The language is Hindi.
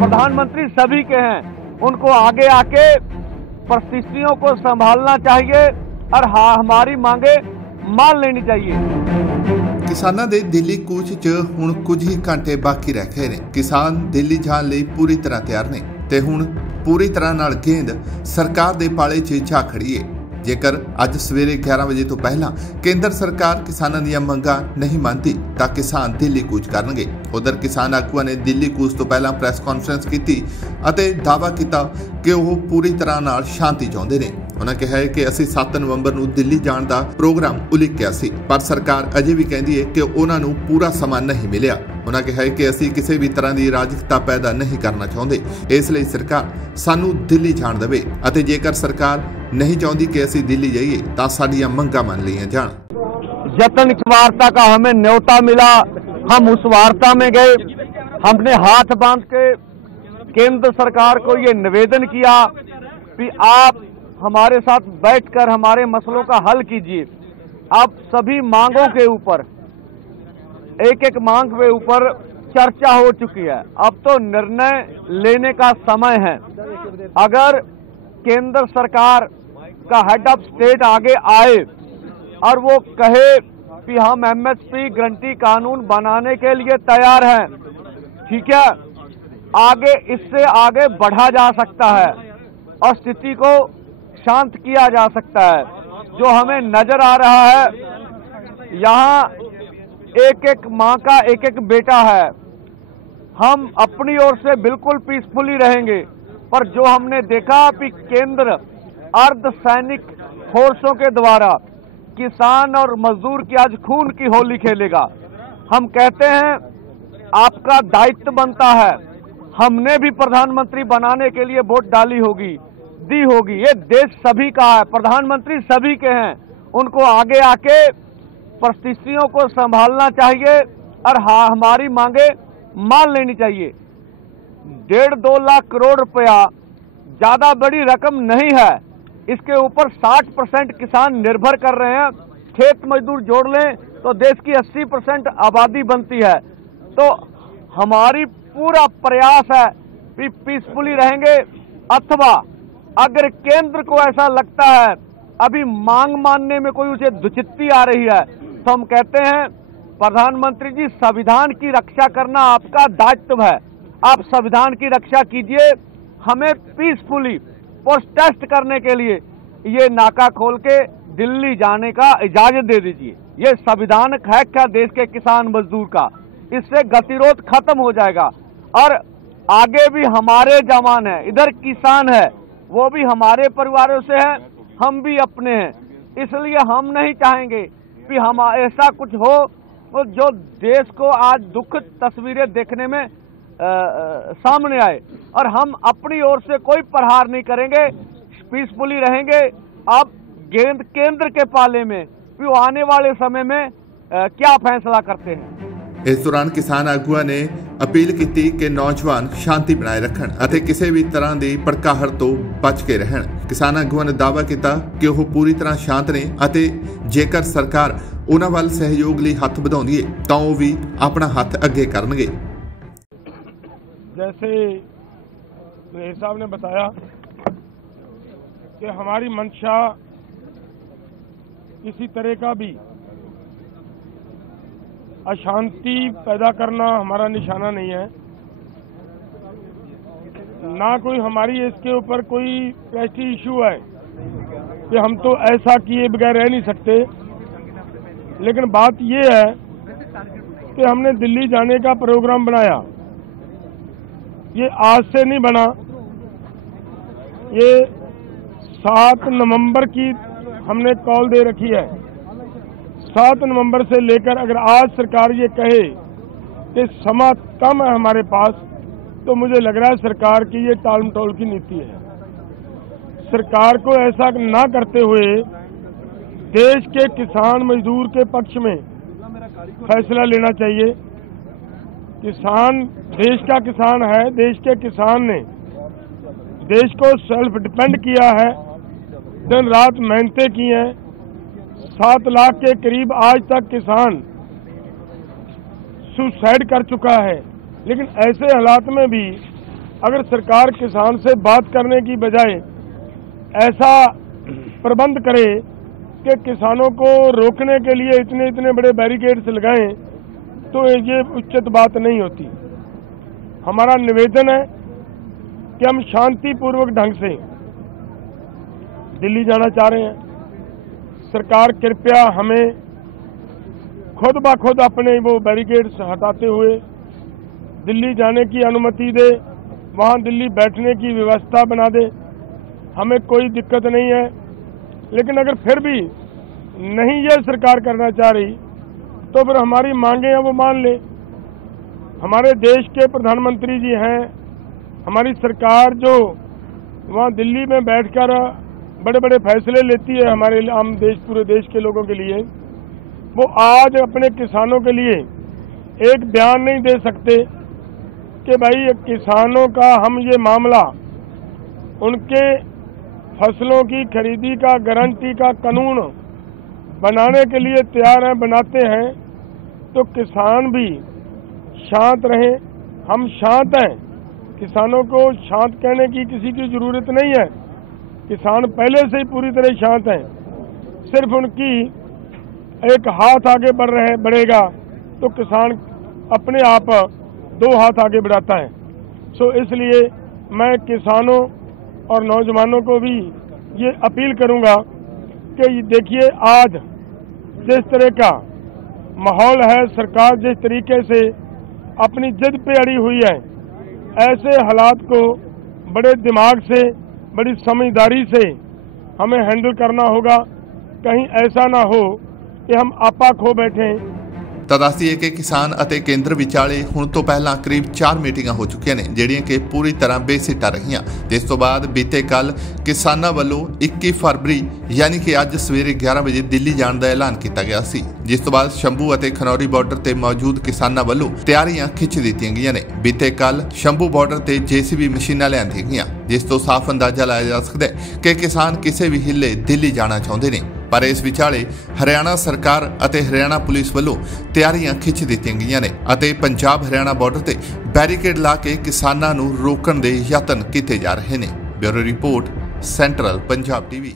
प्रधानमंत्री सभी के हैं, उनको आगे आके परिस्थितियों को संभालना चाहिए और हमारी मांगे मान लेनी चाहिए। किसानां दे दिल्ली कूच च हुण कुछ ही घंटे बाकी रह गए ने। किसान दिल्ली जाण लई पूरी तरह तैयार ने ते हुण पूरी तरह नाल गेंद सरकार दे पाले च जा खड़ी है। जेकर अज सवेरे 11 बजे तो पहला केंद्र सरकार किसानां दीआं मंगां नहीं मानती तां किसान दिल्ली कूच करनगे। उधर किसान आगूआं ने दिल्ली कूच तो पहला प्रैस कॉन्फ्रेंस की अते दावा किया कि वह पूरी तरह नाल शांति चाहुंदे ने। उन्होंने कहा है कि असीं 7 नवंबर नूं दिल्ली जाण दा प्रोग्राम उलीकिया सी, पर सरकार अजे भी कहती है कि उन्हां नूं पूरा समा नहीं मिलिया। उन्होंने कहा है कि असीं किसी भी तरह की राजकता पैदा नहीं करना चाहुंदे, इसलिए सरकार सानूं दिल्ली जाण देवे अते जेकर सरकार नहीं चाहती कि असीं दिल्ली जाइए तां साडीआं मंगां मान लिया जाण। जतन की वार्ता का हमें न्योता मिला, हम उस वार्ता में गए। हमने हाथ बांध के केंद्र सरकार को ये निवेदन किया कि आप हमारे साथ बैठकर हमारे मसलों का हल कीजिए। अब सभी मांगों के ऊपर एक एक मांग के ऊपर चर्चा हो चुकी है। अब तो निर्णय लेने का समय है। अगर केंद्र सरकार का हेड ऑफ स्टेट आगे आए और वो कहे कि हम एमएसपी गारंटी कानून बनाने के लिए तैयार हैं, ठीक है, आगे इससे आगे बढ़ा जा सकता है और स्थिति को शांत किया जा सकता है। जो हमें नजर आ रहा है, यहाँ एक एक माँ का एक एक बेटा है। हम अपनी ओर से बिल्कुल पीसफुली रहेंगे, पर जो हमने देखा कि केंद्र अर्धसैनिक फोर्सों के द्वारा किसान और मजदूर की आज खून की होली खेलेगा। हम कहते हैं आपका दायित्व बनता है। हमने भी प्रधानमंत्री बनाने के लिए वोट दी होगी। ये देश सभी का है, प्रधानमंत्री सभी के हैं, उनको आगे आके परिस्थितियों को संभालना चाहिए और हमारी मांगे मान लेनी चाहिए। 1.5-2 लाख करोड़ रुपया ज्यादा बड़ी रकम नहीं है। इसके ऊपर 60% किसान निर्भर कर रहे हैं। खेत मजदूर जोड़ लें तो देश की 80% आबादी बनती है। तो हमारी पूरा प्रयास है कि पीसफुली रहेंगे, अथवा अगर केंद्र को ऐसा लगता है अभी मांग मानने में कोई उसे दुचित्ती आ रही है, तो हम कहते हैं प्रधानमंत्री जी, संविधान की रक्षा करना आपका दायित्व है। आप संविधान की रक्षा कीजिए। हमें पीसफुली प्रोटेस्ट करने के लिए ये नाका खोल के दिल्ली जाने का इजाजत दे दीजिए। ये संविधान है क्या देश के किसान मजदूर का? इससे गतिरोध खत्म हो जाएगा और आगे भी हमारे जवान है, इधर किसान है, वो भी हमारे परिवारों से है, हम भी अपने हैं। इसलिए हम नहीं चाहेंगे कि हम ऐसा कुछ हो तो जो देश को आज दुखद तस्वीरें देखने में सामने आए, और हम अपनी ओर से कोई प्रहार नहीं करेंगे, पीसफुली रहेंगे। अब गेंद केंद्र के पाले में, कि वो आने वाले समय में क्या फैसला करते हैं। इस दौरान किसान आगुआ ने अपील की कि नौजवान शांति बनाए रखन अते किसी भी तरह की भड़काहट तो बच के रहन। किसान आगुआ ने दावा किया कि वह पूरी तरह शांत ने अते जेकर सरकार उन्हां वल सहयोग लई हथ वधाउंदी है तां ओह भी अपना हथ अगे करनगे। जैसे मेयर साहब ने बताया कि हमारी मंशा किसी तरह का भी अशांति पैदा करना हमारा निशाना नहीं है, ना कोई हमारी इसके ऊपर कोई प्रेस्टीज इशू है कि हम तो ऐसा किए बगैर रह नहीं सकते। लेकिन बात ये है कि हमने दिल्ली जाने का प्रोग्राम बनाया, ये आज से नहीं बना, ये 7 नवंबर की हमने कॉल दे रखी है। 7 नवंबर से लेकर अगर आज सरकार ये कहे कि समय कम है हमारे पास, तो मुझे लग रहा है सरकार की ये टाल मटोल की नीति है। सरकार को ऐसा ना करते हुए देश के किसान मजदूर के पक्ष में फैसला लेना चाहिए। किसान देश का किसान है, देश के किसान ने देश को सेल्फ डिपेंड किया है, दिन रात मेहनतें की हैं। 7 लाख के करीब आज तक किसान सुसाइड कर चुका है। लेकिन ऐसे हालात में भी अगर सरकार किसान से बात करने की बजाय ऐसा प्रबंध करे कि किसानों को रोकने के लिए इतने इतने बड़े बैरिकेड्स लगाएं, तो ये उचित बात नहीं होती। हमारा निवेदन है कि हम शांतिपूर्वक ढंग से दिल्ली जाना चाह रहे हैं। सरकार कृपया हमें खुद ब खुद अपने वो बैरिकेड्स हटाते हुए दिल्ली जाने की अनुमति दे, वहाँ दिल्ली बैठने की व्यवस्था बना दे। हमें कोई दिक्कत नहीं है, लेकिन अगर फिर भी नहीं यह सरकार करना चाह रही तो फिर हमारी मांगे हैं वो मान ले। हमारे देश के प्रधानमंत्री जी हैं, हमारी सरकार जो वहाँ दिल्ली में बैठकर बड़े बड़े फैसले लेती है हमारे आम देश, पूरे देश के लोगों के लिए, वो आज अपने किसानों के लिए एक बयान नहीं दे सकते कि भाई किसानों का हम ये मामला उनके फसलों की खरीदी का गारंटी का कानून बनाने के लिए तैयार हैं, बनाते हैं, तो किसान भी शांत रहें। हम शांत हैं, किसानों को शांत कहने की किसी की जरूरत नहीं है। किसान पहले से ही पूरी तरह शांत हैं, सिर्फ उनकी एक हाथ आगे बढ़ेगा तो किसान अपने आप दो हाथ आगे बढ़ाता है। सो इसलिए मैं किसानों और नौजवानों को भी ये अपील करूंगा कि देखिए आज जिस तरह का माहौल है, सरकार जिस तरीके से अपनी जिद पे अड़ी हुई है, ऐसे हालात को बड़े दिमाग से, बड़ी समझदारी से हमें हैंडल करना होगा। कहीं ऐसा ना हो कि हम आपा खो बैठें। ਤਾਂ ਦੱਸਦੀਏ ਕਿ ਕਿਸਾਨ ਅਤੇ ਕੇਂਦਰ ਵਿਚਾਲੇ ਹੁਣ ਤੋਂ ਪਹਿਲਾਂ ਕਰੀਬ 4 ਮੀਟਿੰਗਾਂ ਹੋ ਚੁੱਕੀਆਂ ਨੇ, ਜਿਹੜੀਆਂ ਕਿ ਪੂਰੀ ਤਰ੍ਹਾਂ ਬੇਸਿੱਟਾ ਰਹੀਆਂ, ਜਿਸ ਤੋਂ ਬਾਅਦ ਬੀਤੇ ਕੱਲ ਕਿਸਾਨਾਂ ਵੱਲੋਂ 21 ਫਰਵਰੀ ਯਾਨੀ ਕਿ ਅੱਜ ਸਵੇਰੇ 11 ਵਜੇ ਦਿੱਲੀ ਜਾਣ ਦਾ ਐਲਾਨ ਕੀਤਾ ਗਿਆ ਸੀ, ਜਿਸ ਤੋਂ ਬਾਅਦ ਸ਼ੰਭੂ ਅਤੇ ਖਨੌਰੀ ਬਾਰਡਰ ਤੇ ਮੌਜੂਦ ਕਿਸਾਨਾਂ ਵੱਲੋਂ ਤਿਆਰੀਆਂ ਖਿੱਚ ਦਿੱਤੀਆਂ ਗਈਆਂ ਨੇ। ਬੀਤੇ ਕੱਲ ਸ਼ੰਭੂ ਬਾਰਡਰ ਤੇ JCB ਮਸ਼ੀਨਾਂ ਲਿਆਂਦੀਆਂ ਗਈਆਂ, ਜਿਸ ਤੋਂ ਸਾਫ਼ ਅੰਦਾਜ਼ਾ ਲਾਇਆ ਜਾ ਸਕਦਾ ਹੈ ਕਿ ਕਿਸਾਨ ਕਿਸੇ ਵੀ ਹਿੱਲੇ ਦਿੱਲੀ ਜਾਣਾ ਚਾਹੁੰਦੇ ਨੇ। पर इस विचाले हरियाणा सरकार और हरियाणा पुलिस वालों तैयारियां खिंच दित्तियां गईयां ने अते पंजाब हरियाणा बॉर्डर ते बैरीकेड ला के किसानां नूं रोकण दे यतन कीते जा रहे ने। Bureau report, central Punjab TV।